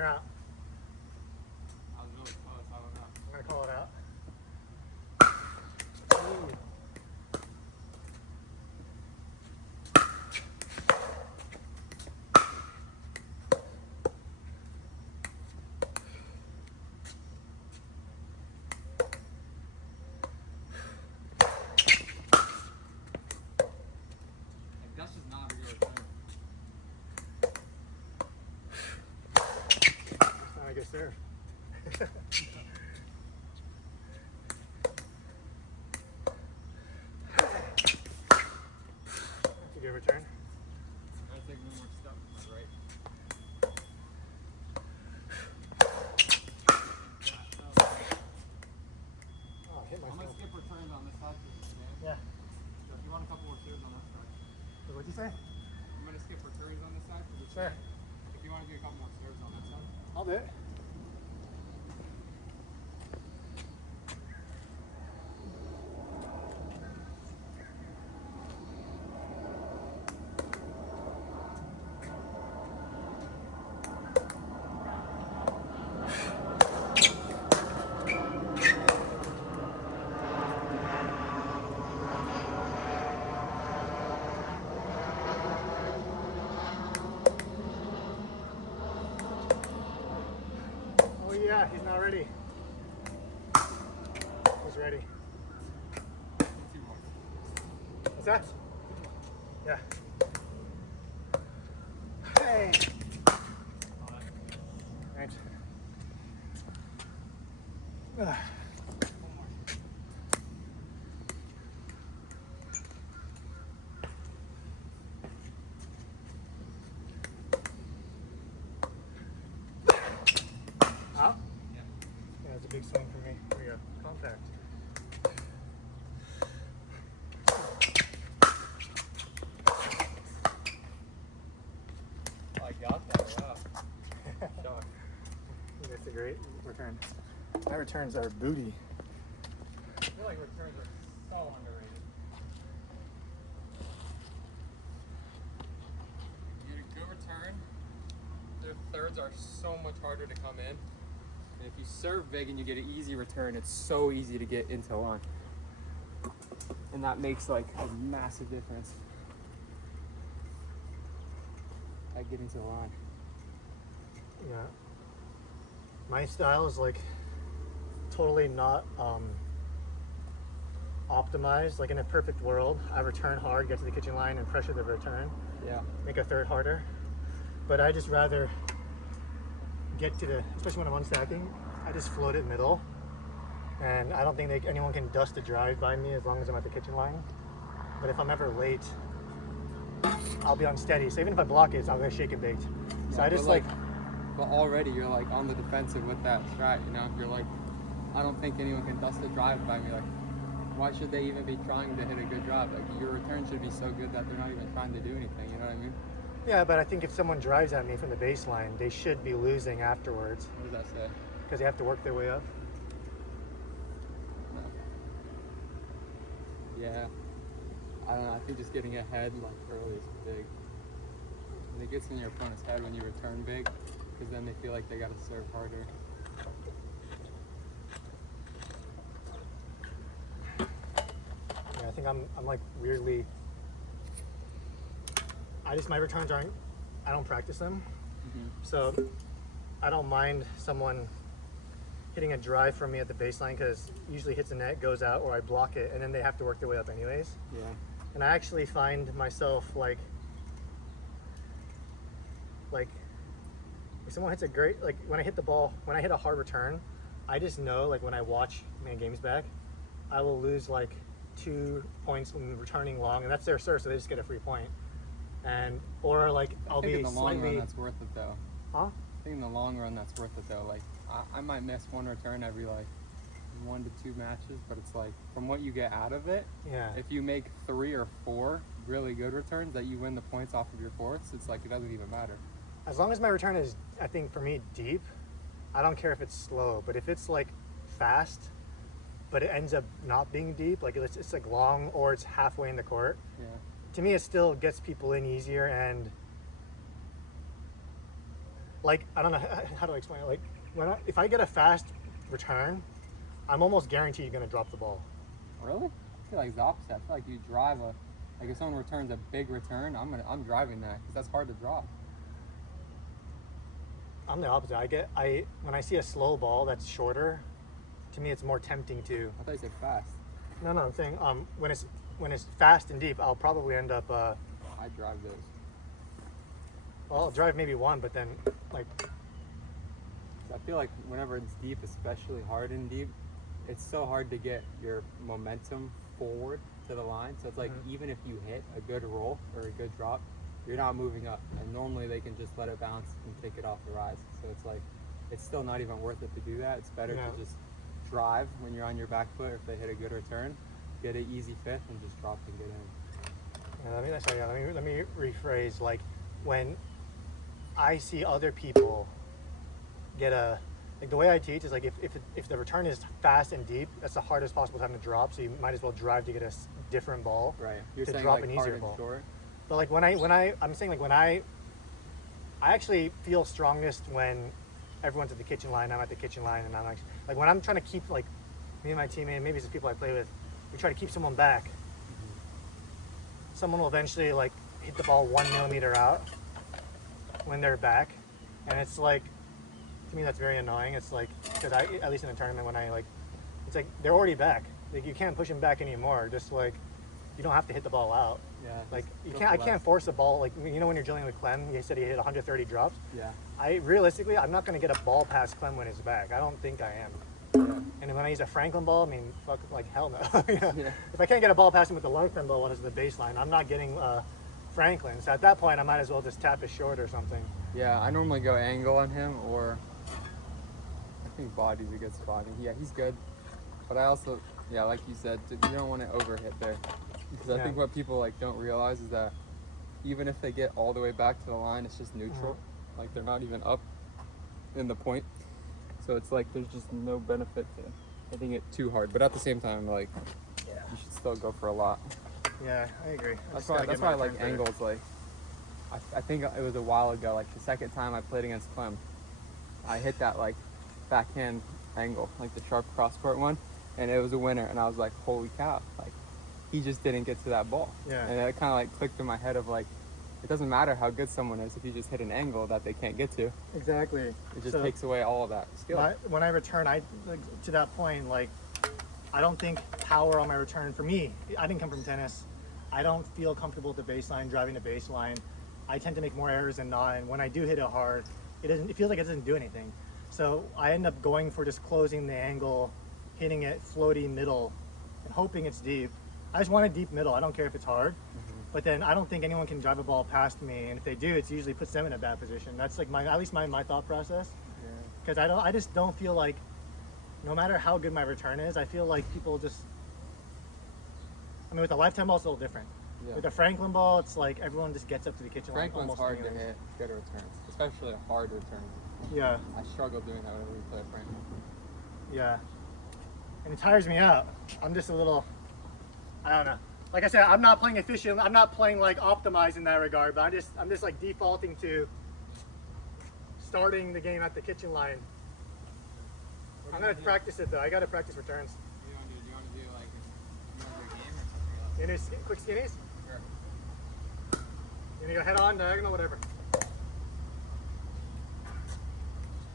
or out? I was really close. I don't know. I'm gonna call it out. Ooh. Like, that's just not a good return. It's not a good serve. That's a good return. Gotta take one more step to my right. Oh, I hit I'm gonna myself. skip returns on this side for this game. Yeah. So if you want a couple more serves on that side, What'd you say? I'm gonna skip returns on this side for this Sure. game. If you want to do a couple more serves on that side. I'll do it. Oh yeah, he's not ready. He's ready. Two more. What's that? Yeah. Hey. Thanks. One more. Out? Yeah. Yeah, it's a big swing for me. Here we go. Contact. I got that. Wow. Shock. That's a great return. My returns are booty. I feel like returns are so underrated. You get a good return. Their thirds are so much harder to come in. And if you serve big and you get an easy return, it's so easy to get into line. And that makes like a massive difference. At getting to the line. Yeah. My style is like totally not optimized. Like in a perfect world, I return hard, get to the kitchen line, and pressure the return, Yeah. make a third harder. But I just rather get to the, especially when I'm unstacking, I just float it middle. And I don't think anyone can dust a drive by me as long as I'm at the kitchen line. But if I'm ever late, I'll be unsteady. So even if I block it, I'm gonna shake and bait. So Yeah, I just but already you're like on the defensive with that strat, you know? You're like, I don't think anyone can dust a drive by me. Like, why should they even be trying to hit a good drive? Like, your return should be so good that they're not even trying to do anything, you know what I mean? yeah, but I think if someone drives at me from the baseline, they should be losing afterwards What does that say? because they have to work their way up. No. Yeah. I don't know, I think just getting ahead like early is big. And it gets in your opponent's head when you return big, because then they feel like they gotta serve harder. Yeah, I think I'm like weirdly. My returns aren't. I don't practice them, so I don't mind someone hitting a drive from me at the baseline because usually hits the net, goes out, or I block it, and then they have to work their way up anyways. Yeah. And I actually find myself like if someone hits a great, like when I hit the ball, when I hit a hard return, I just know like when I watch Man Games back, I will lose like 2 points when returning long, and that's their serve, so they just get a free point. And or like I'll I think be in the long slightly. run that's worth it though. Huh? I think in the long run that's worth it though. Like I might miss one return every like 1 to 2 matches, but it's like from what you get out of it, Yeah. if you make 3 or 4 really good returns that you win the points off of your fourths, it's like it doesn't even matter. As long as my return is, I think for me, deep, I don't care if it's slow. But if it's like fast, but it ends up not being deep, like it's like long or it's halfway in the court, Yeah. to me it still gets people in easier. And like I don't know how to explain it. Like if I get a fast return, I'm almost guaranteed you're gonna drop the ball. Really? I feel like it's the opposite. I feel like you drive a, like if someone returns a big return, I'm driving that because that's hard to drop. I'm the opposite. When I see a slow ball that's shorter, to me it's more tempting to. I thought you said fast. No, I'm saying when it's fast and deep, I'll probably end up. I drive those. Well, I'll drive maybe one, but then like. I feel like whenever it's deep, especially hard and deep, it's so hard to get your momentum forward to the line. So it's like even if you hit a good roll or a good drop, you're not moving up. And normally they can just let it bounce and take it off the rise. So it's like it's still not even worth it to do that. It's better to just drive when you're on your back foot. If they hit a good return, get an easy fifth and just drop and get in. Let me rephrase. Like when I see other people get like the way I teach is like if the return is fast and deep, that's the hardest possible time to drop. So you might as well drive to get a different ball. Right. You're to saying drop like an hard easier and ball. short. But like when I'm saying like when I actually feel strongest when everyone's at the kitchen line. I'm at the kitchen line, and I'm like when I'm trying to keep like me and my teammate, maybe it's the people I play with, we try to keep someone back. Someone will eventually like hit the ball 1 millimeter out when they're back, and it's like to me that's very annoying. It's like because I at least in a tournament when I like it's like they're already back. Like you can't push them back anymore. Just like you don't have to hit the ball out. Yeah. Like you can't. I can't force a ball. Like when you're dealing with Clem, he said he hit 130 drops. Yeah. I'm not going to get a ball past Clem when he's back. I don't think I am. Yeah. And when I use a Franklin ball, I mean, fuck, like hell no. Yeah. If I can't get a ball past him with the lengthen ball when it's the baseline, I'm not getting Franklin. So at that point, I might as well just tap his short or something. Yeah, I normally go angle on him, or I think body's a good spot. Yeah, he's good. But I also, yeah, like you said, you don't want to overhit there. Because I think what people like don't realize is that even if they get all the way back to the line, it's just neutral. Like they're not even up in the point. So it's like there's just no benefit to hitting it too hard. But at the same time, like you should still go for a lot. Yeah, I agree. That's why I like angles. Like I think it was a while ago, like the second time I played against Clem, I hit that like backhand angle, like the sharp cross court one, and it was a winner. And I was like, holy cow! Like he just didn't get to that ball. Yeah. And it kind of like clicked in my head of like, it doesn't matter how good someone is if you just hit an angle that they can't get to. Exactly. It just takes away all of that skill. When I return, to that point, like I don't think power on my return for me. I didn't come from tennis. I don't feel comfortable at the baseline, driving the baseline. I tend to make more errors than not, and when I do hit it hard, it feels like it doesn't do anything. So I end up going for just closing the angle, hitting it floaty middle, and hoping it's deep. I just want a deep middle. I don't care if it's hard, but then I don't think anyone can drive a ball past me, and if they do, it usually puts them in a bad position. That's like at least my thought process. Because I just don't feel like, no matter how good my return is, I feel like people just. I mean, with a lifetime ball, it's a little different. Yeah. With a Franklin ball, it's like everyone just gets up to the kitchen line. Franklin's almost hard to anyways. hit good returns, especially a hard return. Yeah, I struggle doing that whenever we play Franklin. yeah, and it tires me out. I'm just a little, I don't know. Like I said, I'm not playing efficient. I'm not playing like optimized in that regard. But I'm just like defaulting to starting the game at the kitchen line. I'm gonna practice it though. I gotta practice returns. Do you want to do like a game or something else? Quick skinnies? Sure. You wanna go head on, diagonal, whatever.